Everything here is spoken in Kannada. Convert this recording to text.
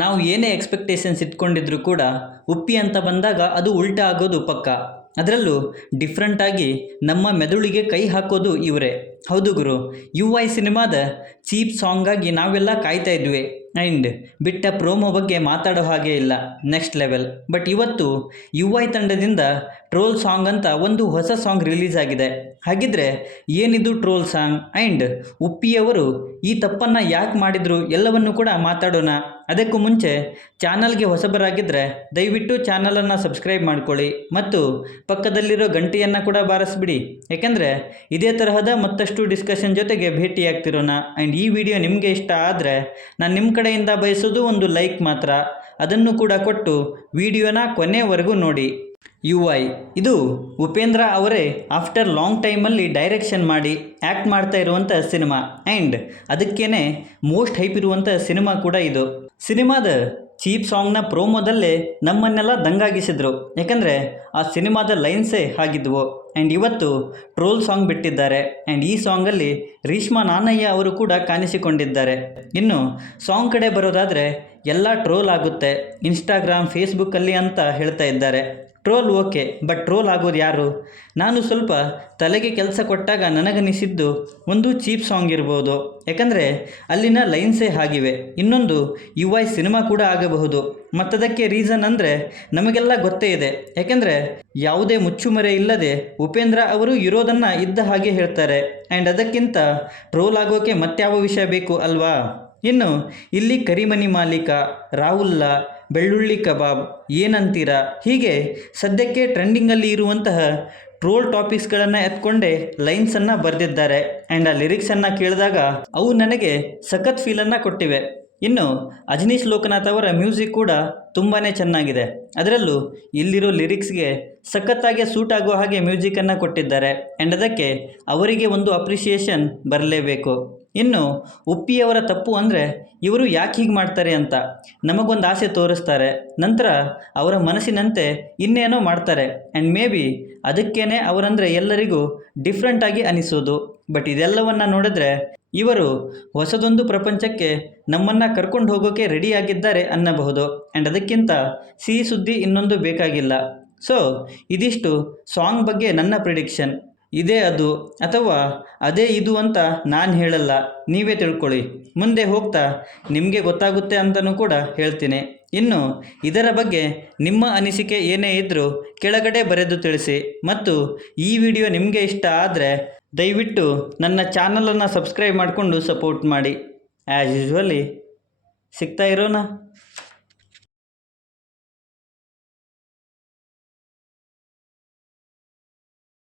ನಾವು ಏನೇ ಎಕ್ಸ್ಪೆಕ್ಟೇಷನ್ಸ್ ಇಟ್ಕೊಂಡಿದ್ರು ಕೂಡ ಉಪ್ಪಿ ಅಂತ ಬಂದಾಗ ಅದು ಉಲ್ಟಾ ಆಗೋದು ಪಕ್ಕ. ಅದರಲ್ಲೂ ಡಿಫ್ರೆಂಟಾಗಿ ನಮ್ಮ ಮೆದುಳಿಗೆ ಕೈ ಹಾಕೋದು ಇವರೇ. ಹೌದು ಗುರು, ಯು ಐ ಸಿನಿಮಾದ ಚೀಪ್ ಸಾಂಗಾಗಿ ನಾವೆಲ್ಲ ಕಾಯ್ತಾ ಇದ್ವಿ. ಆ್ಯಂಡ್ ಬಿಟ್ಟ ಪ್ರೋಮೋ ಬಗ್ಗೆ ಮಾತಾಡೋ ಹಾಗೆ ಇಲ್ಲ, ನೆಕ್ಸ್ಟ್ ಲೆವೆಲ್. ಬಟ್ ಇವತ್ತು ಯು ಐ ತಂಡದಿಂದ ಟ್ರೋಲ್ ಸಾಂಗ್ ಅಂತ ಒಂದು ಹೊಸ ಸಾಂಗ್ ರಿಲೀಸ್ ಆಗಿದೆ. ಹಾಗಿದ್ರೆ ಏನಿದು ಟ್ರೋಲ್ ಸಾಂಗ್ ಆ್ಯಂಡ್ ಉಪ್ಪಿಯವರು ಈ ತಪ್ಪನ್ನು ಯಾಕೆ ಮಾಡಿದ್ರು ಎಲ್ಲವನ್ನು ಕೂಡ ಮಾತಾಡೋಣ. ಅದಕ್ಕೂ ಮುಂಚೆ ಚಾನಲ್ಗೆ ಹೊಸಬರಾಗಿದ್ದರೆ ದಯವಿಟ್ಟು ಚಾನಲನ್ನು ಸಬ್ಸ್ಕ್ರೈಬ್ ಮಾಡ್ಕೊಳ್ಳಿ ಮತ್ತು ಪಕ್ಕದಲ್ಲಿರೋ ಗಂಟೆಯನ್ನು ಕೂಡ ಬಾರಿಸ್ಬಿಡಿ. ಯಾಕೆಂದರೆ ಇದೇ ತರಹದ ಮತ್ತಷ್ಟು ಡಿಸ್ಕಷನ್ ಜೊತೆಗೆ ಭೇಟಿಯಾಗ್ತಿರೋಣ. ಆ್ಯಂಡ್ ಈ ವಿಡಿಯೋ ನಿಮಗೆ ಇಷ್ಟ ಆದರೆ ನಾನು ನಿಮ್ಮ ಕಡೆಯಿಂದ ಬಯಸೋದು ಒಂದು ಲೈಕ್ ಮಾತ್ರ. ಅದನ್ನು ಕೂಡ ಕೊಟ್ಟು ವಿಡಿಯೋನ ಕೊನೆವರೆಗೂ ನೋಡಿ. ಯು ಐ ಇದು ಉಪೇಂದ್ರ ಅವರೇ ಆಫ್ಟರ್ ಲಾಂಗ್ ಟೈಮಲ್ಲಿ ಡೈರೆಕ್ಷನ್ ಮಾಡಿ ಆ್ಯಕ್ಟ್ ಮಾಡ್ತಾ ಇರುವಂಥ ಸಿನಿಮಾ. ಆ್ಯಂಡ್ ಅದಕ್ಕೇ ಮೋಸ್ಟ್ ಹೈಪ್ ಇರುವಂಥ ಸಿನಿಮಾ ಕೂಡ ಇದು. ಸಿನಿಮಾದ ಚೀಪ್ ಸಾಂಗ್ನ ಪ್ರೋಮೋದಲ್ಲೇ ನಮ್ಮನ್ನೆಲ್ಲ ದಂಗಾಗಿಸಿದ್ರು. ಯಾಕಂದರೆ ಆ ಸಿನಿಮಾದ ಲೈನ್ಸೇ ಆಗಿದ್ವು. ಆ್ಯಂಡ್ ಇವತ್ತು ಟ್ರೋಲ್ ಸಾಂಗ್ ಬಿಟ್ಟಿದ್ದಾರೆ. ಆ್ಯಂಡ್ ಈ ಸಾಂಗಲ್ಲಿ ರೀಶ್ಮಾ ನಾನಯ್ಯ ಅವರು ಕೂಡ ಕಾಣಿಸಿಕೊಂಡಿದ್ದಾರೆ. ಇನ್ನು ಸಾಂಗ್ ಕಡೆ ಬರೋದಾದರೆ ಎಲ್ಲ ಟ್ರೋಲ್ ಆಗುತ್ತೆ ಇನ್ಸ್ಟಾಗ್ರಾಮ್ ಫೇಸ್ಬುಕ್ಕಲ್ಲಿ ಅಂತ ಹೇಳ್ತಾ ಇದ್ದಾರೆ. ಟ್ರೋಲ್ ಓಕೆ, ಬಟ್ ಟ್ರೋಲ್ ಆಗೋದು ಯಾರು? ನಾನು ಸ್ವಲ್ಪ ತಲೆಗೆ ಕೆಲಸ ಕೊಟ್ಟಾಗ ನನಗನಿಸಿದ್ದು ಒಂದು ಚೀಪ್ ಸಾಂಗ್ ಇರ್ಬೋದು. ಯಾಕಂದರೆ ಅಲ್ಲಿನ ಲೈನ್ಸೇ ಆಗಿವೆ. ಇನ್ನೊಂದು ಯು ಐ ಸಿನಿಮಾ ಕೂಡ ಆಗಬಹುದು. ಮತ್ತದಕ್ಕೆ ರೀಸನ್ ಅಂದರೆ ನಮಗೆಲ್ಲ ಗೊತ್ತೇ ಇದೆ. ಯಾಕೆಂದರೆ ಯಾವುದೇ ಮುಚ್ಚುಮರೆ ಇಲ್ಲದೆ ಉಪೇಂದ್ರ ಅವರು ಇರೋದನ್ನು ಇದ್ದ ಹಾಗೆ ಹೇಳ್ತಾರೆ. ಆ್ಯಂಡ್ ಅದಕ್ಕಿಂತ ಟ್ರೋಲ್ ಆಗೋಕೆ ಮತ್ಯಾವ ವಿಷಯ ಬೇಕು ಅಲ್ವಾ? ಇನ್ನು ಇಲ್ಲಿ ಕರಿಮನಿ ಮಾಲೀಕ, ರಾಹುಲ್ಲ, ಬೆಳ್ಳುಳ್ಳಿ ಕಬಾಬ್, ಏನಂತೀರಾ, ಹೀಗೆ ಸದ್ಯಕ್ಕೆ ಟ್ರೆಂಡಿಂಗಲ್ಲಿ ಇರುವಂತಹ ಟ್ರೋಲ್ ಟಾಪಿಕ್ಸ್ಗಳನ್ನು ಎತ್ಕೊಂಡೇ ಲೈನ್ಸನ್ನು ಬರೆದಿದ್ದಾರೆ. ಆ್ಯಂಡ್ ಆ ಲಿರಿಕ್ಸನ್ನು ಕೇಳಿದಾಗ ಅವು ನನಗೆ ಸಖತ್ ಫೀಲನ್ನು ಕೊಟ್ಟಿವೆ. ಇನ್ನು ಅಜನೀಶ್ ಲೋಕನಾಥ್ ಅವರ ಮ್ಯೂಸಿಕ್ ಕೂಡ ತುಂಬಾ ಚೆನ್ನಾಗಿದೆ. ಅದರಲ್ಲೂ ಇಲ್ಲಿರೋ ಲಿರಿಕ್ಸ್ಗೆ ಸಖತ್ತಾಗಿ ಸೂಟ್ ಆಗೋ ಹಾಗೆ ಮ್ಯೂಸಿಕನ್ನು ಕೊಟ್ಟಿದ್ದಾರೆ. ಆ್ಯಂಡ್ ಅದಕ್ಕೆ ಅವರಿಗೆ ಒಂದು ಅಪ್ರಿಷಿಯೇಷನ್ ಬರಲೇಬೇಕು. ಇನ್ನು ಉಪ್ಪಿಯವರ ತಪ್ಪು ಅಂದರೆ ಇವರು ಯಾಕೆ ಹೀಗೆ ಮಾಡ್ತಾರೆ ಅಂತ ನಮಗೊಂದು ಆಸೆ ತೋರಿಸ್ತಾರೆ, ನಂತರ ಅವರ ಮನಸ್ಸಿನಂತೆ ಇನ್ನೇನೋ ಮಾಡ್ತಾರೆ. ಆ್ಯಂಡ್ ಮೇ ಬಿ ಅದಕ್ಕೇ ಅವರಂದರೆ ಎಲ್ಲರಿಗೂ ಡಿಫ್ರೆಂಟಾಗಿ ಅನಿಸೋದು. ಬಟ್ ಇದೆಲ್ಲವನ್ನು ನೋಡಿದ್ರೆ ಇವರು ಹೊಸದೊಂದು ಪ್ರಪಂಚಕ್ಕೆ ನಮ್ಮನ್ನು ಕರ್ಕೊಂಡು ಹೋಗೋಕ್ಕೆ ರೆಡಿಯಾಗಿದ್ದಾರೆ ಅನ್ನಬಹುದು. ಆ್ಯಂಡ್ ಅದಕ್ಕಿಂತ ಸಿಹಿ ಸುದ್ದಿ ಇನ್ನೊಂದು ಬೇಕಾಗಿಲ್ಲ. ಸೊ ಇದಿಷ್ಟು ಸಾಂಗ್ ಬಗ್ಗೆ ನನ್ನ ಪ್ರಿಡಿಕ್ಷನ್. ಇದೇ ಅದು ಅಥವಾ ಅದೇ ಇದು ಅಂತ ನಾನು ಹೇಳಲ್ಲ, ನೀವೇ ತಿಳ್ಕೊಳ್ಳಿ. ಮುಂದೆ ಹೋಗ್ತಾ ನಿಮಗೆ ಗೊತ್ತಾಗುತ್ತೆ ಅಂತಲೂ ಕೂಡ ಹೇಳ್ತೀನಿ. ಇನ್ನು ಇದರ ಬಗ್ಗೆ ನಿಮ್ಮ ಅನಿಸಿಕೆ ಏನೇ ಇದ್ದರೂ ಕೆಳಗಡೆ ಬರೆದು ತಿಳಿಸಿ. ಮತ್ತು ಈ ವಿಡಿಯೋ ನಿಮಗೆ ಇಷ್ಟ ಆದರೆ ದಯವಿಟ್ಟು ನನ್ನ ಚಾನಲನ್ನು ಸಬ್ಸ್ಕ್ರೈಬ್ ಮಾಡಿಕೊಂಡು ಸಪೋರ್ಟ್ ಮಾಡಿ. ಆ್ಯಸ್ ಯೂಶ್ವಲಿ ಸಿಗ್ತಾ ಇರೋಣ.